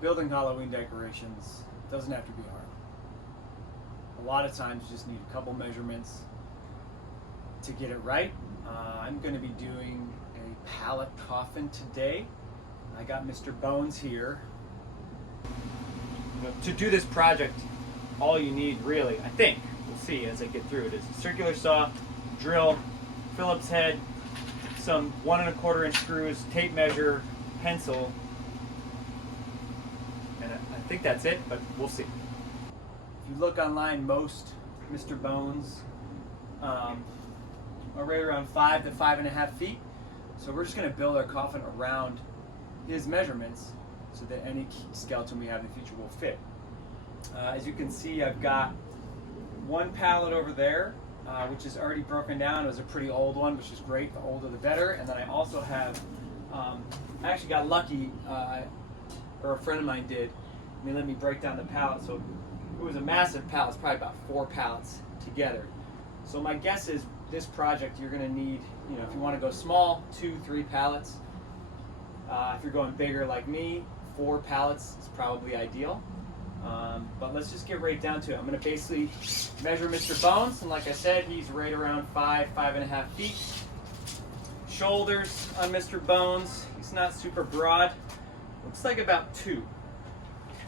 building Halloween decorations doesn't have to be hard. A lot of times you just need a couple measurements to get it right. I'm going to be doing a pallet coffin today. I got Mr. Bones here. To do this project, all you need really, I think, we'll see as I get through it, is a circular saw, drill, Phillips head, some 1 1/4 inch screws, tape measure, pencil, and I think that's it, but we'll see. If you look online, most Mr. Bones are right around 5 to 5.5 feet. So we're just going to build our coffin around his measurements so that any skeleton we have in the future will fit. As you can see, I've got one pallet over there, which is already broken down. It was a pretty old one, which is great. The older the better. And then I also have, I actually got lucky, or a friend of mine did. He let me break down the pallet. So it was a massive pallet. It's probably about 4 pallets together. So my guess is this project you're going to need, if you want to go small, 2, 3 pallets. If you're going bigger like me, 4 pallets is probably ideal. But let's just get right down to it. I'm going to basically measure Mr. Bones, and like I said, he's right around 5, 5.5 feet. Shoulders on Mr. Bones, he's not super broad. Looks like about 2.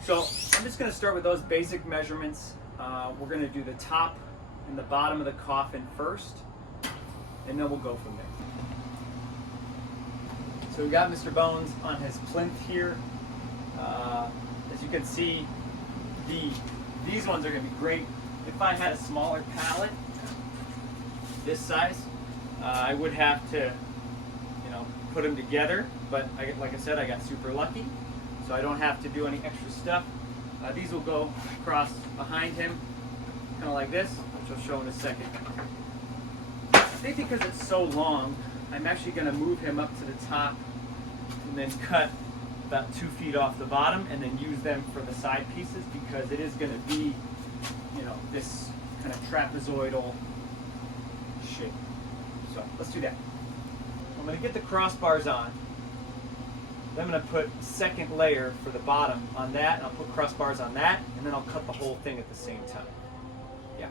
So I'm just going to start with those basic measurements. We're going to do the top and the bottom of the coffin first, and then we'll go from there. So we got Mr. Bones on his plinth here. As you can see, these ones are going to be great. If I had a smaller pallet, this size, I would have to, put them together. But like I said, I got super lucky, so I don't have to do any extra stuff. These will go across behind him, kind of like this, which I'll show in a second. I think because it's so long, I'm actually going to move him up to the top and then cut about 2 feet off the bottom and then use them for the side pieces, because it is going to be, this kind of trapezoidal shape. So let's do that. I'm going to get the crossbars on. Then I'm going to put a second layer for the bottom on that, and I'll put crossbars on that, and then I'll cut the whole thing at the same time. Yeah.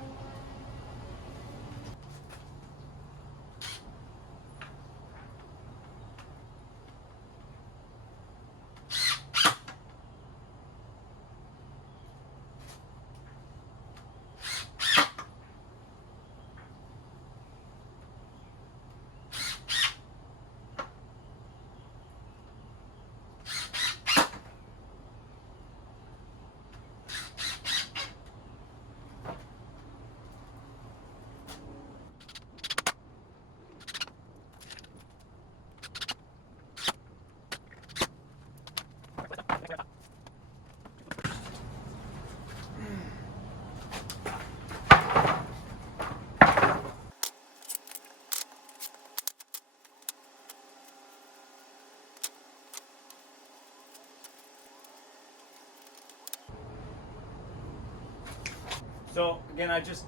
So again, I just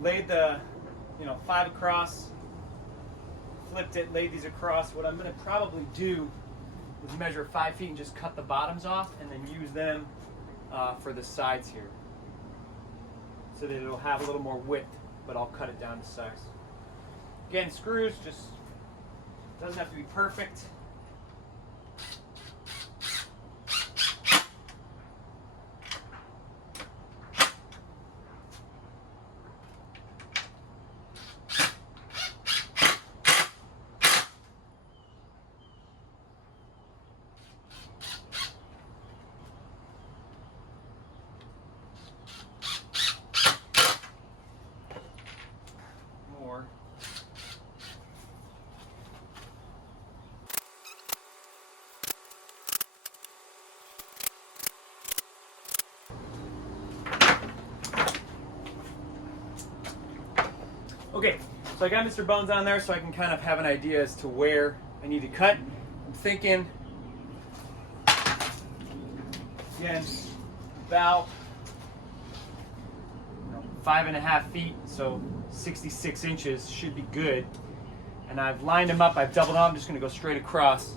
laid the 5 across, flipped it, laid these across. What I'm going to probably do is measure 5 feet and just cut the bottoms off, and then use them for the sides here, so that it'll have a little more width, but I'll cut it down to size. Again, screws, just doesn't have to be perfect. Okay, so I got Mr. Bones on there so I can kind of have an idea as to where I need to cut. I'm thinking, again, about 5.5 feet, so 66 inches should be good. And I've lined them up, I've doubled them, I'm just going to go straight across.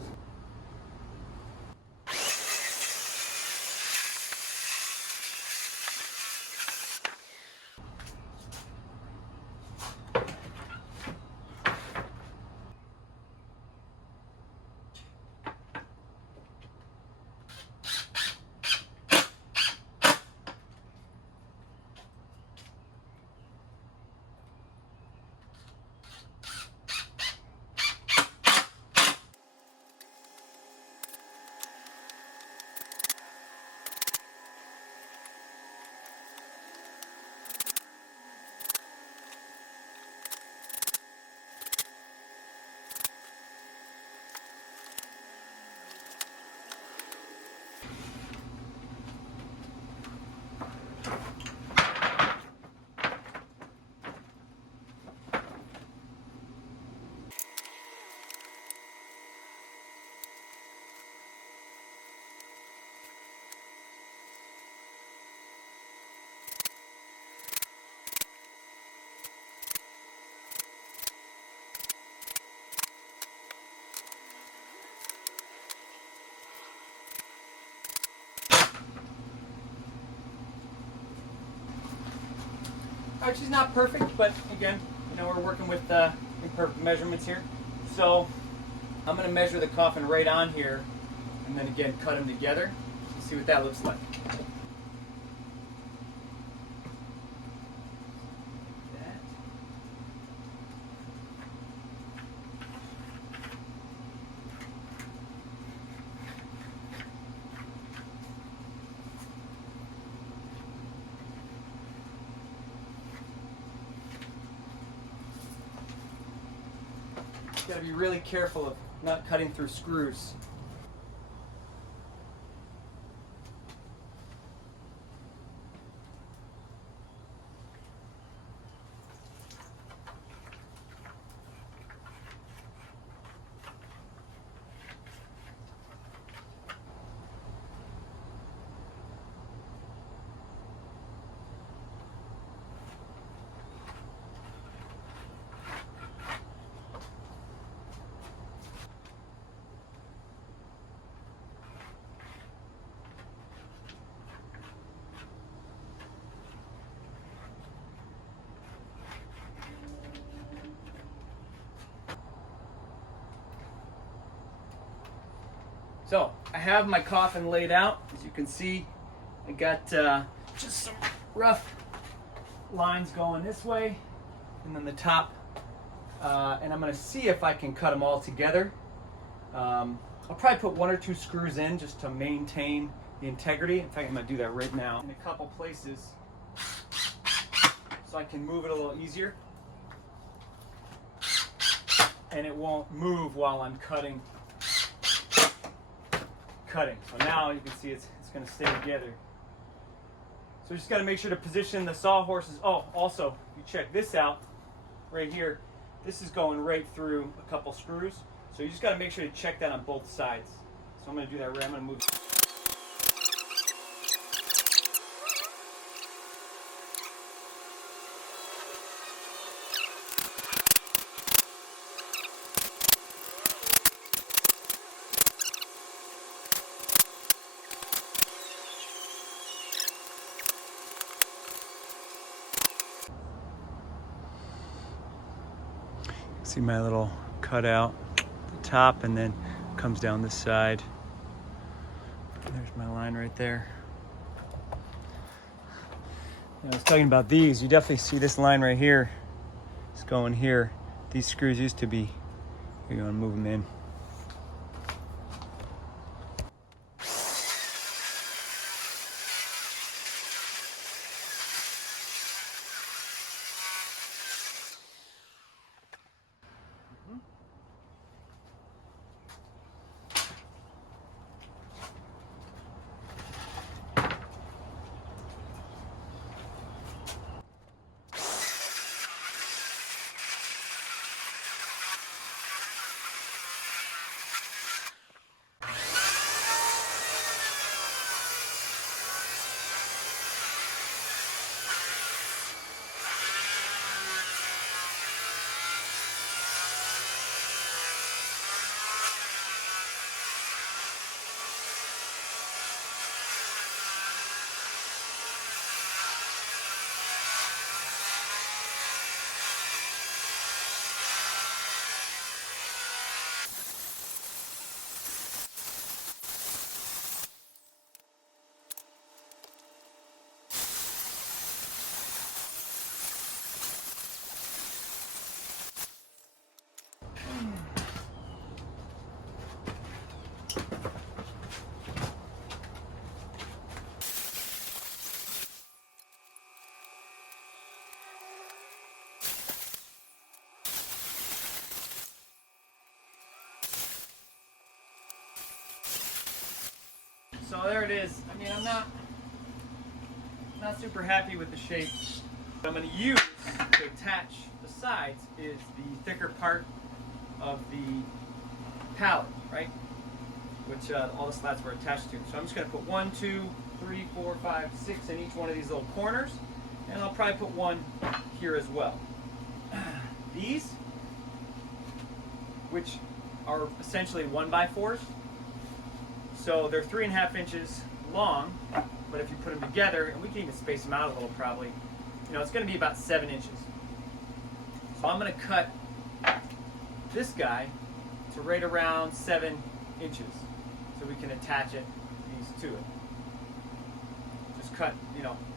which is not perfect, but again, you know, we're working with imperfect measurements here. So I'm going to measure the coffin right on here, and then again cut them together. See what that looks like. You got to be really careful of not cutting through screws. So I have my coffin laid out. As you can see, I got just some rough lines going this way, and then the top. And I'm going to see if I can cut them all together. I'll probably put 1 or 2 screws in just to maintain the integrity. In fact, I'm going to do that right now in a couple places so I can move it a little easier. And it won't move while I'm cutting. So now you can see it's going to stay together. So you just got to make sure to position the sawhorses. Oh, also, you check this out right here. This is going right through a couple screws. So you just got to make sure to check that on both sides. So I'm going to do that right. I'm going to move. See my little cutout at the top, and then comes down this side. There's my line right there. I was talking about these. You definitely see this line right here. It's going here. These screws used to be. You're going to move them in. So there it is. I mean, I'm not super happy with the shape. What I'm going to use to attach the sides is the thicker part of the pallet, right? Which all the slats were attached to. So I'm just going to put 1, 2, 3, 4, 5, 6 in each one of these little corners, and I'll probably put one here as well. These, which are essentially 1x4s. So they're 3.5 inches long, but if you put them together, and we can even space them out a little probably, it's going to be about 7 inches. So I'm going to cut this guy to right around 7 inches so we can attach these to it. Just cut,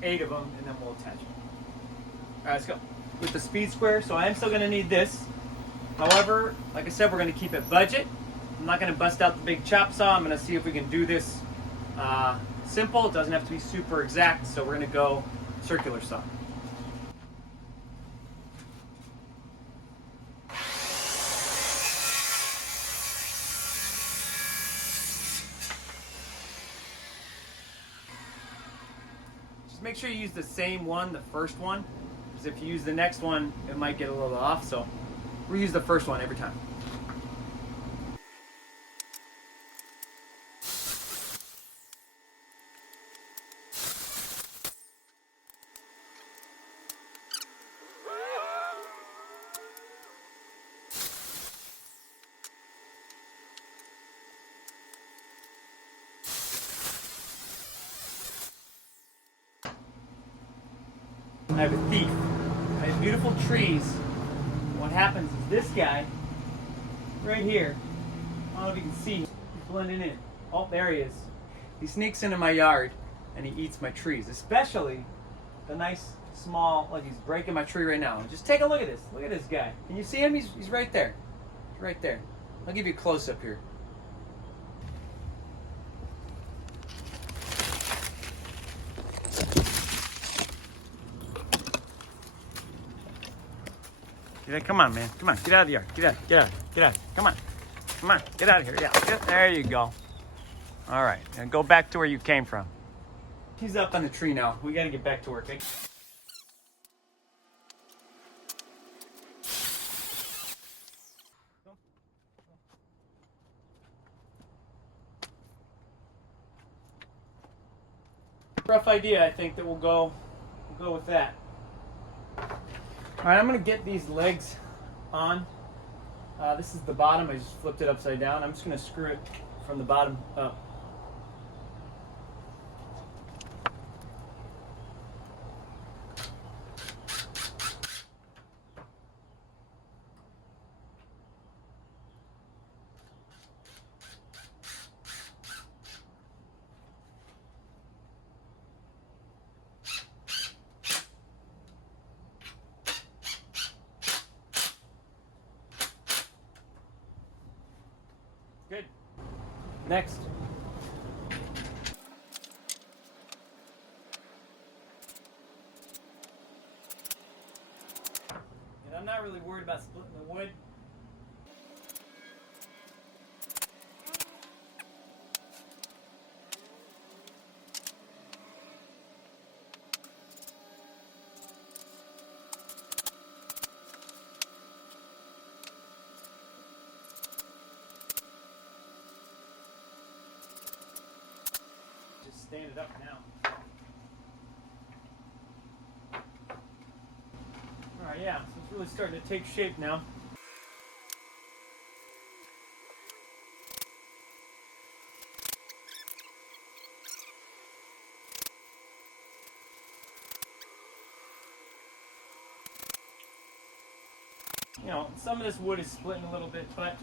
8 of them, and then we'll attach it. All right, let's go. With the speed square, so I am still going to need this. However, like I said, we're going to keep it budget. I'm not going to bust out the big chop saw. I'm going to see if we can do this simple. It doesn't have to be super exact, so we're going to go circular saw. Just make sure you use the same one, the first one, because if you use the next one, it might get a little off. So we use the first one every time. I have a thief. I have beautiful trees. What happens is this guy, right here, I don't know if you can see, he's blending in. Oh, there he is. He sneaks into my yard and he eats my trees, especially the nice small, like he's breaking my tree right now. Just take a look at this. Look at this guy. Can you see him? He's right there. He's right there. I'll give you a close up here. Come on, man. Come on. Get out of the yard. Get out. Come on. Get out of here. Yeah. There you go. All right. Now go back to where you came from. He's up on the tree now. We got to get back to work. Okay? Rough idea, I think, that we'll go with that. All right, I'm going to get these legs on. This is the bottom. I just flipped it upside down. I'm just going to screw it from the bottom up. Good. Next. And I'm not really worried about splitting the wood. Stand it up now. Alright, yeah, so it's really starting to take shape now. Some of this wood is splitting a little bit, but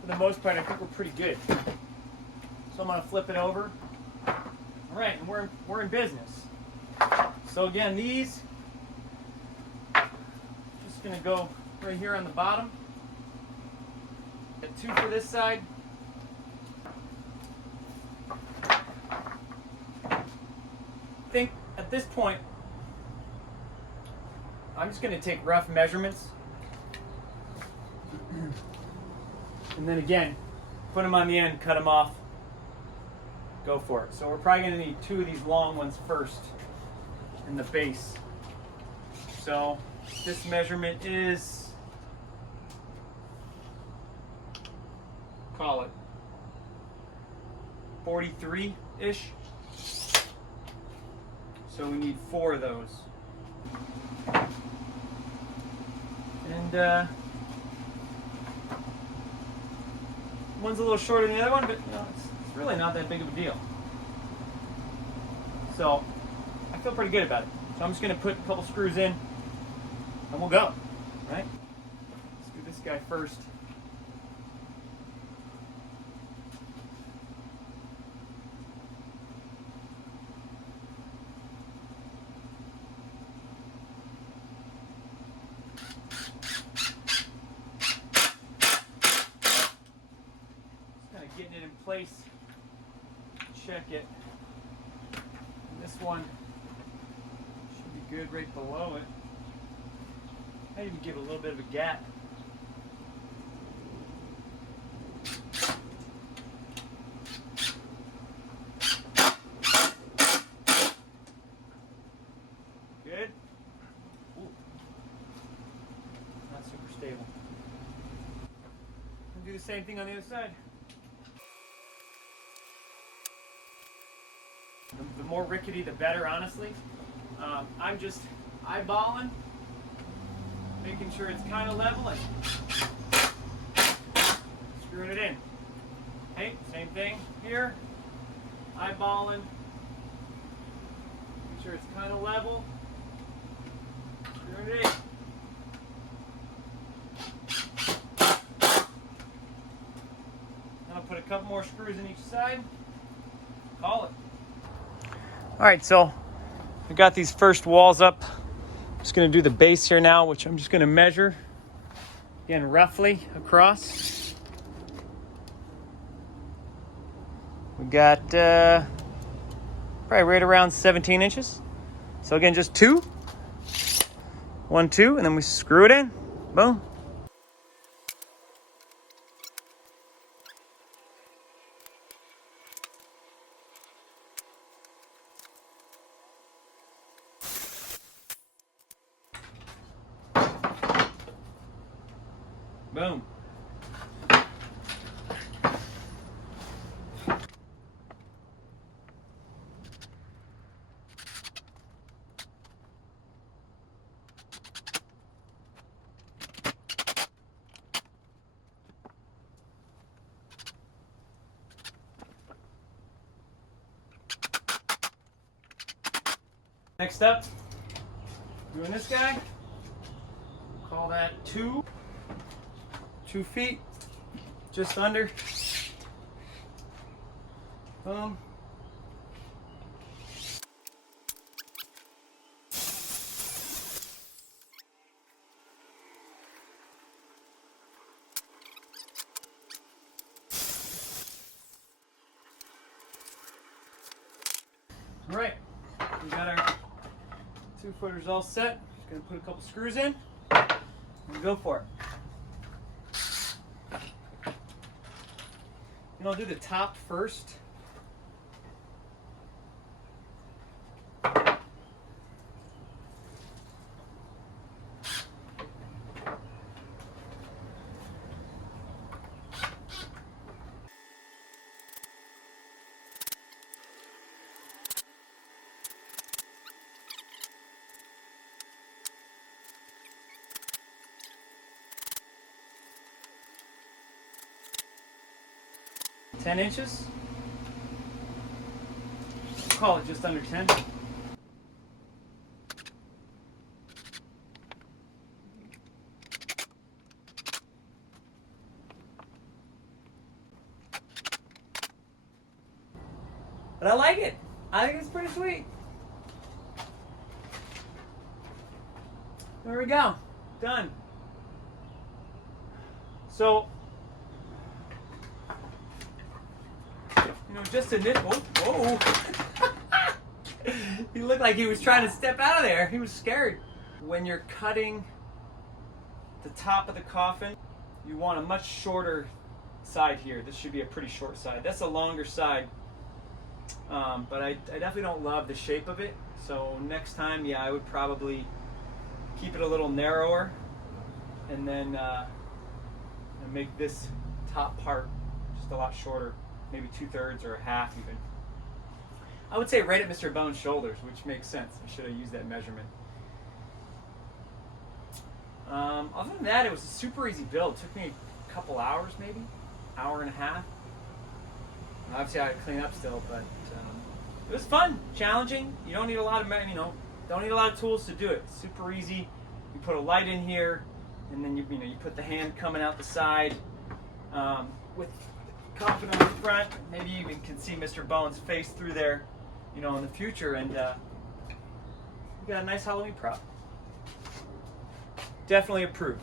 for the most part, I think we're pretty good. So I'm going to flip it over. All right, and we're in business. So again, these just going to go right here on the bottom. Get 2 for this side. I think at this point, I'm just going to take rough measurements. And then again, put them on the end, cut them off. Go for it. So we're probably going to need 2 of these long ones first in the base. So this measurement is, call it 43-ish. So we need 4 of those. And one's a little shorter than the other one, but it's really not that big of a deal. So I feel pretty good about it. So I'm just going to put a couple screws in and we'll go, right? Let's do this guy first. Getting it in place, check it. And this one should be good right below it. I even give it a little bit of a gap. Good. Ooh. Not super stable. And do the same thing on the other side. The more rickety, the better, honestly. I'm just eyeballing, making sure it's kind of level and screwing it in. Okay, same thing here. Eyeballing, making sure it's kind of level, screwing it in. I'll put a couple more screws in each side. Call it. All right, so we got these first walls up. I'm just gonna do the base here now, which I'm just gonna measure, again, roughly across. We got probably right around 17 inches. So again, just 2, 1, 2, and then we screw it in, boom. Boom. Next up, doing this guy. Call that 2 feet, just under. Boom. All right, we got our 2-footers all set. Just gonna put a couple screws in and go for it. And I'll do the top first. Ten inches. We'll call it just under 10. But I like it. I think it's pretty sweet. There we go. Done. So, just a nipple. Whoa. He looked like he was trying to step out of there. He was scared. When you're cutting the top of the coffin, you want a much shorter side here. This should be a pretty short side. That's a longer side. But I definitely don't love the shape of it. So next time, yeah, I would probably keep it a little narrower and then make this top part just a lot shorter. Maybe 2/3 or a half even. I would say right at Mr. Bone's shoulders, which makes sense. I should have used that measurement. Other than that, it was a super easy build. It took me a couple hours, maybe, hour and a half. Obviously, I had to clean up still, but it was fun, challenging. You don't need a lot of, Don't need a lot of tools to do it. Super easy. You put a light in here, and then you put the hand coming out the side with Coffin on the front. Maybe you even can see Mr. Bones' face through there, in the future, and you got a nice Halloween prop. Definitely approved.